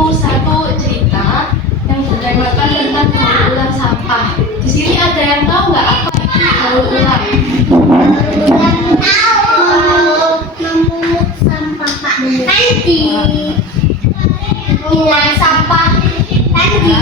mau satu cerita yang bertemakan tentang daur ulang sampah. Di sini ada yang tahu nggak apa itu daur ulang? Memungut sampah Pak. Nanti hilang sampah nanti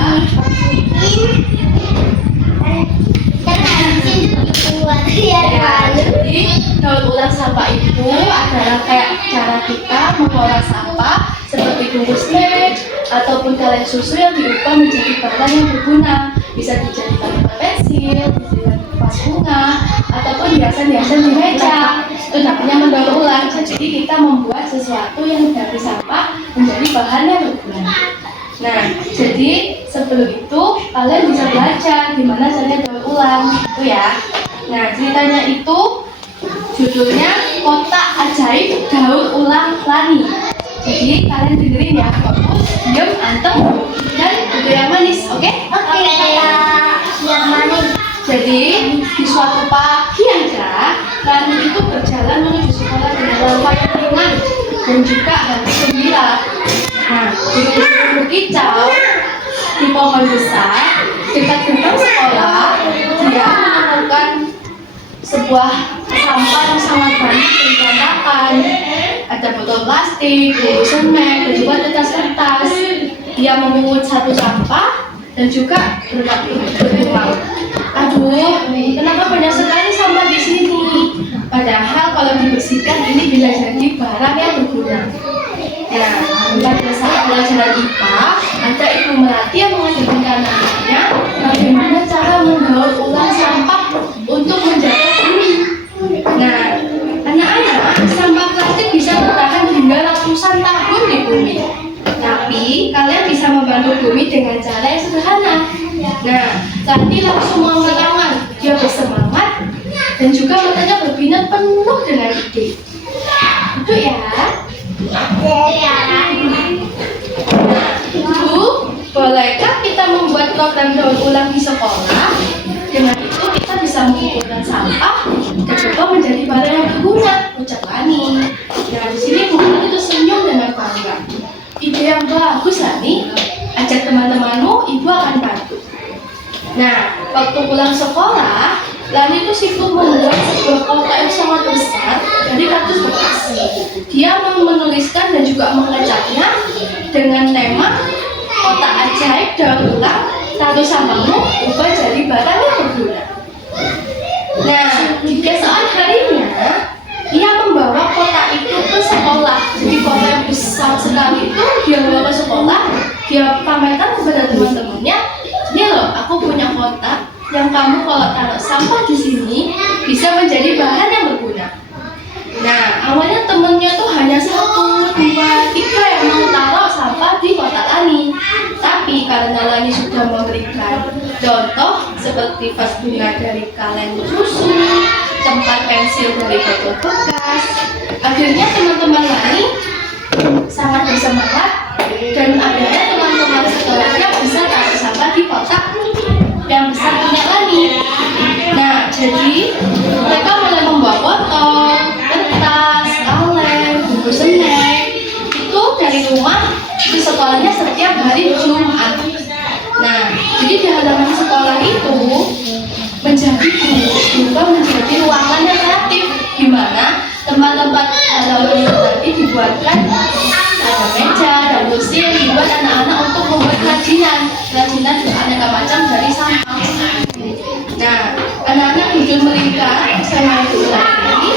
Jadi daur ulang sampah itu adalah kayak cara kita mengolah sampah seperti bungkus snack ataupun kaleng susu yang diubah menjadi barang yang berguna. Bisa dijadikan pensil, dijadikan vas bunga, ataupun hiasan-hiasan di meja. Itu namanya mendaur ulang. Jadi kita membuat sesuatu yang dari sampah menjadi bahan yang berguna. Nah, jadi sebelum itu kalian bisa belajar gimana caranya daur ulang, itu ya. Nah, ceritanya itu judulnya Kotak Ajaib Daur Ulang Lani. Jadi kalian dengerin ya, fokus, diam, anteng, dan duduk yang manis, oke? Oke, yang manis. Jadi di suatu pagi yang cerah, Lani itu berjalan menuju sekolah dengan langkah yang ringan dan juga hati gembira. Nah, di berkicau di pohon besar dekat gerbang sekolah, dia menemukan sebuah sampah yang sangat banyak berantakan. Ada botol plastik, bungkus snack, dan juga kertas-kertas. Dia memungut satu sampah dan juga bergumam, aduh, kenapa banyak sekali sampah di sini? Padahal kalau dibersihkan ini bisa jadi barang yang berguna. Nah, pada saat pelajaran IPA, ada Ibu Melati yang mengajarkan anak-anaknya bagaimana cara mendaur ulang sampah untuk menjaga bumi. Nah, anak-anak, sampah plastik bisa bertahan hingga ratusan tahun di bumi. Tapi, kalian bisa membantu bumi dengan cara yang sederhana. Nah, Lati langsung mengangkat tangan. Dia bersemangat dan juga matanya berbinar penuh dengan ide. Itu ya. Ibu, bolehkah kita membuat program daur ulang di sekolah? Dengan itu kita bisa mengumpulkan sampah dan juga menjadi barang yang berguna, ucap Lani. Nah, di sini Bu Lani itu senyum dengan bangga. Ide yang bagus, Lani. Ajak teman-temanmu, Ibu akan bantu. Nah, waktu pulang sekolah, Lani itu sibuk membuat sebuah kotak yang sangat besar dari kardus bekas. Dia menuliskan dan juga mengecatnya dengan tema Kotak Ajaib Daur Ulang, satu sampahmu ubah jadi barang yang berguna. Nah, di keesokan harinya, ia membawa kotak itu ke sekolah. Jadi kotak yang besar sekali itu dia bawa ke sekolah. Dia pamerkan kepada teman-temannya, ini loh, aku punya kotak yang kamu kalau taruh sampah di sini bisa menjadi bahan yang berguna. Nah, awalnya temennya tuh hanya 1, 2, 3 yang mau taruh sampah di kotak Lani. Tapi karena Lani sudah memberikan contoh seperti vas bunga dari kaleng susu, tempat pensil dari botol bekas, akhirnya teman-teman Lani sangat bersemangat dan akhirnya teman-teman sekolahnya bisa taruh sampah di kotak yang besar punya Lani. Nah, jadi mereka mulai membawa botol, kertas, kaleng, bungkus snack itu dari rumah ke sekolahnya setiap hari Jumat. Nah, jadi di halaman sekolah itu menjadi berubah menjadi ruangan yang kreatif, di mana tempat-tempat halaman itu tadi dibuatkan ada meja dan kursi yang dibuat anak-anak untuk membuat kerajinan aneka macam dari sampah. Nah, anak-anak duduk melingkar sama ibu lagi,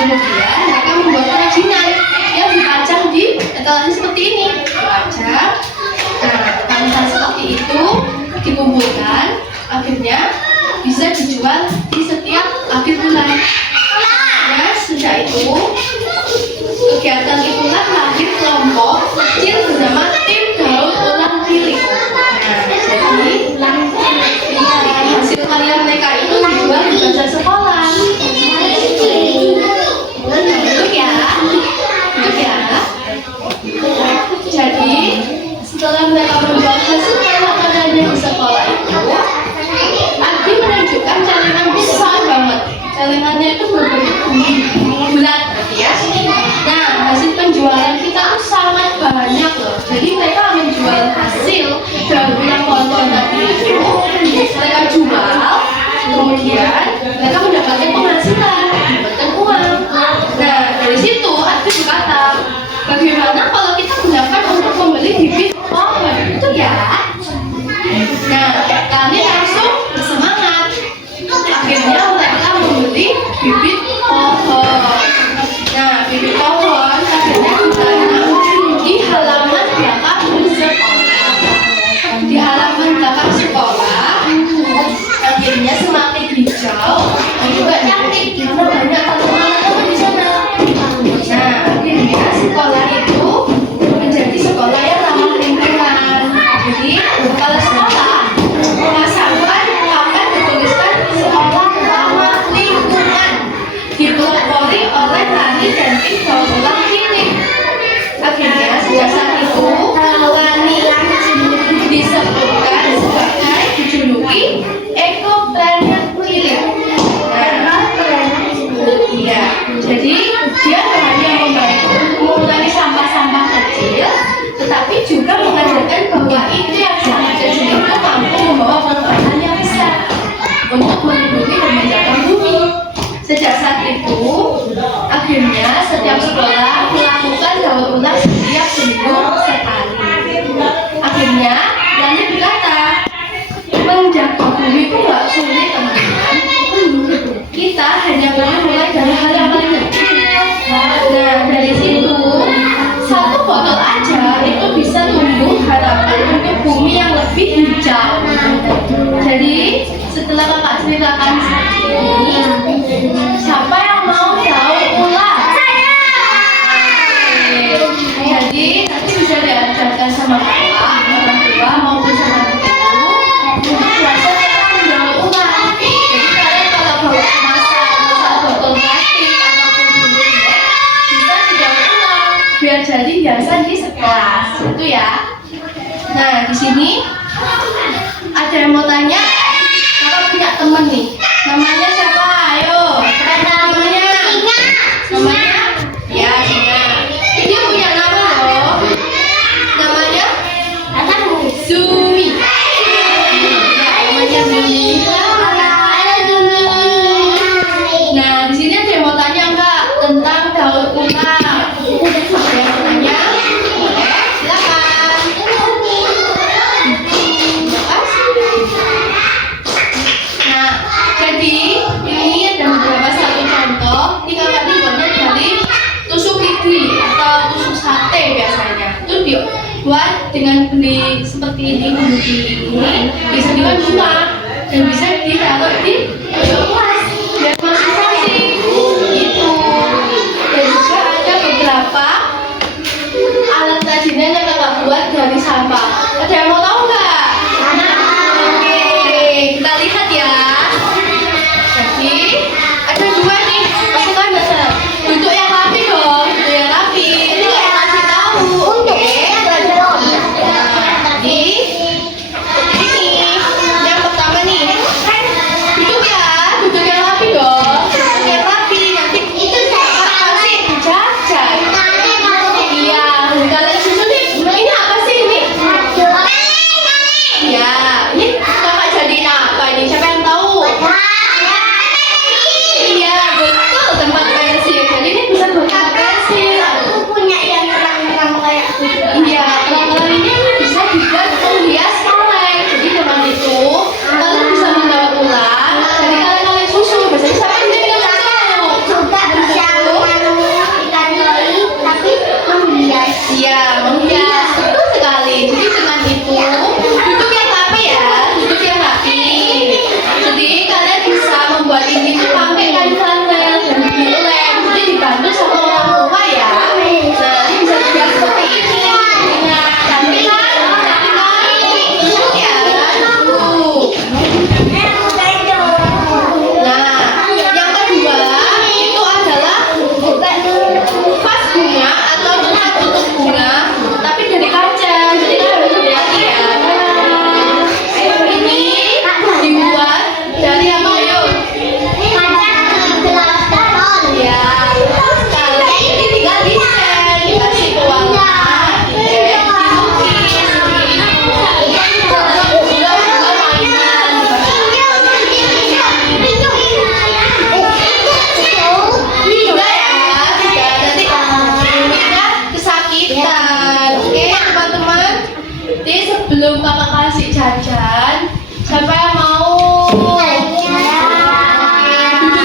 kemudian mereka membuat kerajinan yang dipajang di etalase seperti ini. Dipajang. Nah, kerajinan seperti itu dikumpulkan, akhirnya bisa dijual di setiap akhir bulan. Nah, sejak itu kegiatan itulah lahir kelompok kecil bernama Tim Daur Ulang Tilik. Nah, jadi hasil karya mereka itu dijual di bazar sekolah. Duduk ya. Jadi setelah mereka menjual hasil karya-karyanya di sekolah itu, Adi menunjukkan cara yang boleh kakak ceritakan ini. Siapa yang mau daur ulang? Jadi nanti bisa diajarkan sama kakak, orang tua maupun sama guru untuk belajar cara mendaur ulang. Jadi kalian kalau bawa kemasan botol plastik ataupun bungkus bisa didaur ulang biar jadi hiasan di sekelas, itu ya. Nah di sini ada yang mau tanya, kakak punya temen nih, namanya siapa? Ayo, namanya? Namanya? Ya, Singa. Dia punya nama loh. Namanya? Zumi. Ya, namanya Zumi. Nah, di sini ada yang mau tanya enggak tentang daur ulang? Ada yang mau tanya? Boleh, silakan. Nah, jadi ini ada beberapa satu contoh. Ini kakak dibuatnya dari tusuk lidi atau tusuk sate biasanya. Itu dibuat dengan beli seperti ini, bumbu ini bisa dibuat di rumah dan bisa ditaruh di pojok kelas biar masing-masing. Gitu. Dan juga ada beberapa alat kerajinan yang kakak buat dari sampah. Ada yang mau tahu nggak? Kita lihat ya. Jadi ada dua nih, pasukan dasar. Duduk yang rapi dong, duduk yang rapi. Ini yang kasih tahu. Oke. Nah, jadi ini yang pertama nih. Duduk ya, duduk yang rapi dong. Duduk yang rapi. Nanti itu saya kasih jajan. Iya, kalian susun nih. Ini apa sih ini? Iya, ini kakak jadiin apa ini? Siapa yang tahu? Iya, betul, tempat pensil. Jadi ini bisa buat pensil. Iya, terang-terang ini bisa dibuat menghias kaleng. Jadi dengan itu kalian bisa mendaur ulang. Jadi kalian susu. Biasanya siapa yang jadi susu? Iya, menghias. Betul sekali. Jadi dengan itu duduk yang rapi ya, duduk yang rapi. Jadi kalian bisa membuat ini tuh pakai kain flanel dan dilem. Jadi dibantu sama orang tua ya. Nah, ini bisa dibuat seperti ini. Nah, cantik kan? Cantik kan? Duduk ya, duduk. Nah, yang kedua itu adalah vas bunga atau tempat tutup bunga, tapi dari kaca. Jadi kalian harus hati-hati ya. Ini dibuat dari apa yuk? Ya, sekali ini tinggal desain, dikasih pewarna, dilukis, juga mainan. Juga ya, sudah nanti kulitnya kesakitan. Oke teman-teman, jadi sebelum kakak kasih jajan, siapa yang mau? Duduk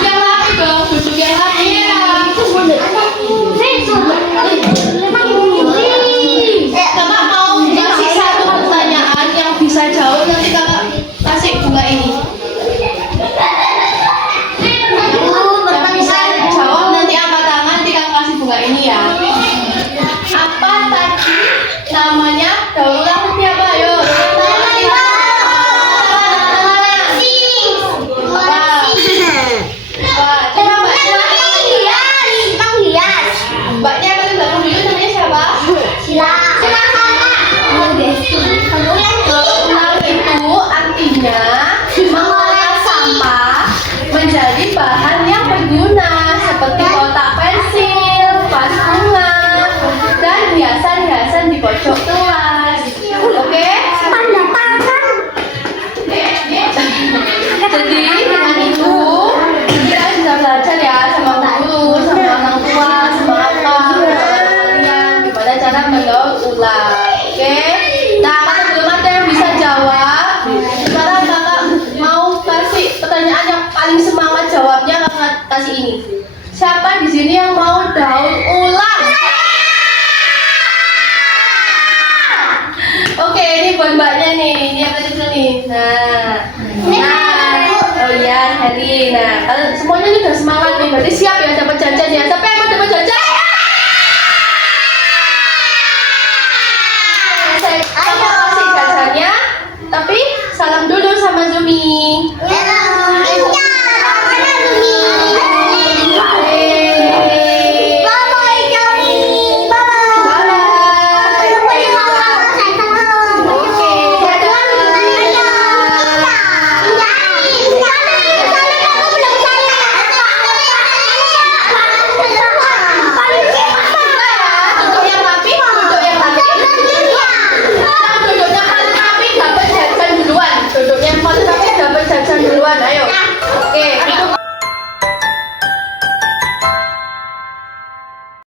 yang rapi dong, duduk yang rapi ya. Kakak mau kasih satu pertanyaan yang bisa jawab, nanti kakak kasih bunga ini. Yang bisa jawab nanti angkat tangan, nanti kakak kasih bunga ini ya. Apa tadi namanya daur ulang seperti apa? Ayo, coba mbaknya. Mbaknya yang paling belakang dulu namanya siapa? Daur ulang itu artinya mengolah sampah menjadi bahan yang berguna seperti kotak pensil, vas bunga, dan hiasan-hiasan di pojok kelas. Oke? Jadi dengan itu kita bisa belajar ya sama guru, sama orang tua, sama apa, kalian gimana cara mendaur ulang. Oke? Nah, kalau belum ada yang bisa jawab, sekarang kakak mau kasih pertanyaan yang paling semangat jawabnya, kakak kasih ini. Siapa di sini yang mau daur ulang? Oke, ini buat mbaknya nih, ini yang kecil nih. Nah, Nah, kalian semuanya ini udah semangat nih. Berarti siap ya dapat jajan ya. Siapa yang mau dapat jajan? Saya kasih jajannya. Tapi salam dulu.